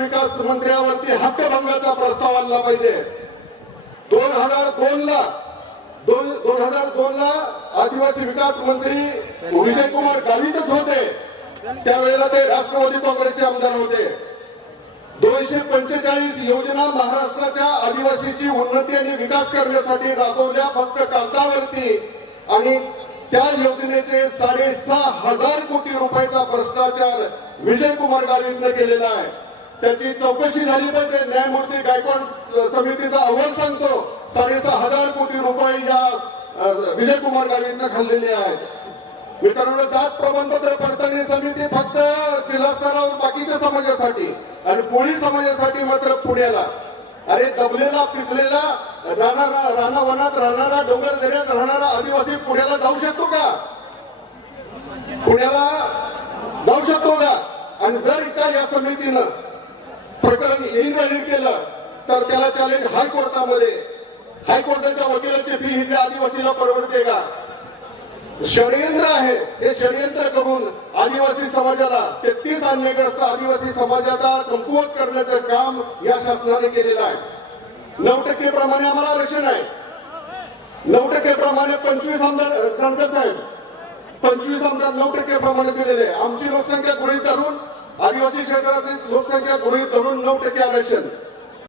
विकास मंत्र्यावरती हक्कभंगाचा प्रस्ताव आणला पाहिजे. दोन हजार दोन ला दोन दोन हजार दोन ला आदिवासी विकास मंत्री विजयकुमार गावितच होते. त्यावेळेला ते राष्ट्रवादी काँग्रेसचे आमदार होते. दोनशे पंचेचाळीस योजना महाराष्ट्राच्या आदिवासीची उन्नती आणि विकास करण्यासाठी राबवल्या फक्त कागदावरती. आणि त्या योजनेचे साडेसहा हजार कोटी रुपयाचा भ्रष्टाचार विजयकुमार गावितनं केलेला आहे. त्याची चौकशी झाली पाहिजे न्यायमूर्ती गायकवाड समितीचा अहवाल सांगतो. साडेसहा हजार कोटी रुपये या विजय कुमार गावींना खाल्लेले आहेत. मित्रांनो जात प्रमाणपत्र पडताळणी समिती फक्त जिल्हा स्तरावर बाकीच्या समाजासाठी आणि कोळी समाजासाठी मात्र पुण्याला. अरे दबलेला पिचलेला राहणारा राणा राहणारा डोंगर दऱ्यात राहणारा आदिवासी पुण्याला जाऊ शकतो का? पुण्याला जाऊ शकतो का? आणि जर का या समितीनं प्रकरण इनव्हॅलिड केलं तर त्याला चॅलेंज हायकोर्टामध्ये. हायकोर्टाच्या वकिलाची फी ही त्या आदिवासीला परवडते का? षडयंत्र आहे. हे षडयंत्र करून आदिवासी समाजाला तेहतीस अन्यग्रस्त आदिवासी समाजाचा कमकुवत करण्याचं काम या शासनाने केलेलं आहे. नऊ टक्के प्रमाणे आम्हाला आरक्षण आहे. नऊ टक्के प्रमाणे पंचवीस आमदार कणकर साहेब पंचवीस आमदार नऊ टक्के प्रमाणे दिलेले आहे. आमची लोकसंख्या गृहित धरून आदिवासी क्षेत्रातील लोकसंख्या गृहीत धरून नऊ टक्के आरक्षण.